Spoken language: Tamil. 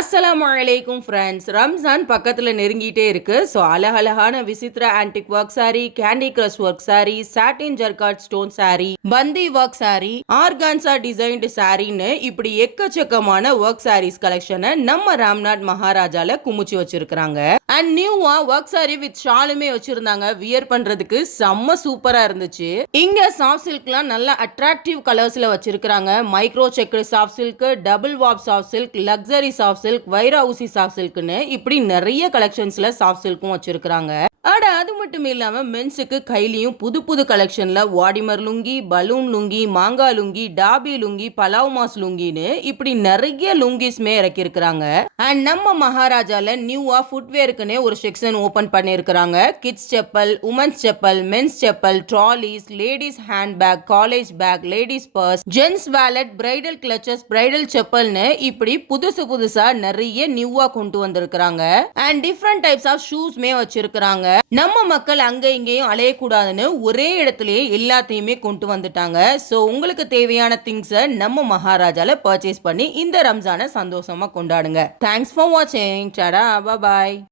அஸ்ஸலாமு அலைக்கும் ஃப்ரெண்ட்ஸ். ரம்ஜான் பக்கத்தில் நெருங்கிட்டே இருக்கு. ஸோ அழகழகான Vichitra antique work sari, candy crush work sari, satin ஜர்காட் ஸ்டோன் சாரி, பந்தி ஒர்க் சாரி, ஆர்கான்சா டிசைன்டு சாரின்னு இப்படி எக்கச்சக்கமான ஒர்க் சாரீஸ் கலெக்ஷனை நம்ம ராம்நாத் மகாராஜால குமிச்சு வச்சிருக்காங்க. அண்ட் நியூவா ஒர்க் சாரி வித் ஷாலுமே வச்சிருந்தாங்க. வியர் பண்றதுக்கு செம்ம சூப்பரா இருந்துச்சு. இங்க சாஃப்ட் சில்க்லாம் நல்ல அட்ராக்டிவ் கலர்ஸ்ல வச்சிருக்காங்க. Micro checked soft silk, double warp soft silk, luxury soft silk, வைரா ஊசி சாஃப்ட் சில்க்னு இப்படி நிறைய கலெக்ஷன்ஸ்ல சாஃப்ட் சில்க்கும் வச்சிருக்காங்க. அது மட்டும் இல்லாம மென்ஸுக்கு கையிலையும் புது புது கலெக்ஷன்ல வாடிமர் லுங்கி, பலூன் லுங்கி, மாங்கா லுங்கி, டாபி லுங்கி, பலாவ் மாஸ் லுங்கின்னு இப்படி நிறைய லுங்கிஸ்மே இறக்கி இருக்கிறாங்க. அண்ட் நம்ம மகாராஜால நியூவா ஃபுட்வேருக்குன்னே ஒரு செக்ஷன் ஓபன் பண்ணிருக்காங்க. Kids chappal, women's chappal, men's chappal, trolleys, ladies hand bag, college bag, ladies purse, gents wallet, bridal clutches, bridal செப்பல்னு இப்படி புதுசா நிறைய நியூவா கொண்டு வந்திருக்காங்க. அண்ட் டிஃப்ரெண்ட் டைப்ஸ் ஆஃப் ஷூஸ்மே வச்சிருக்காங்க. நம்ம மக்கள் அங்க இங்கேயும் அலையக்கூடாதுன்னு ஒரே இடத்துலயே எல்லாத்தையுமே கொண்டு வந்துட்டாங்க. சோ உங்களுக்கு தேவையான திங்ஸை நம்ம மகாராஜால பர்ச்சேஸ் பண்ணி இந்த ரம்ஜானை சந்தோஷமா கொண்டாடுங்க. தேங்க்ஸ் ஃபார் வாட்சிங். டாடா, பாய்.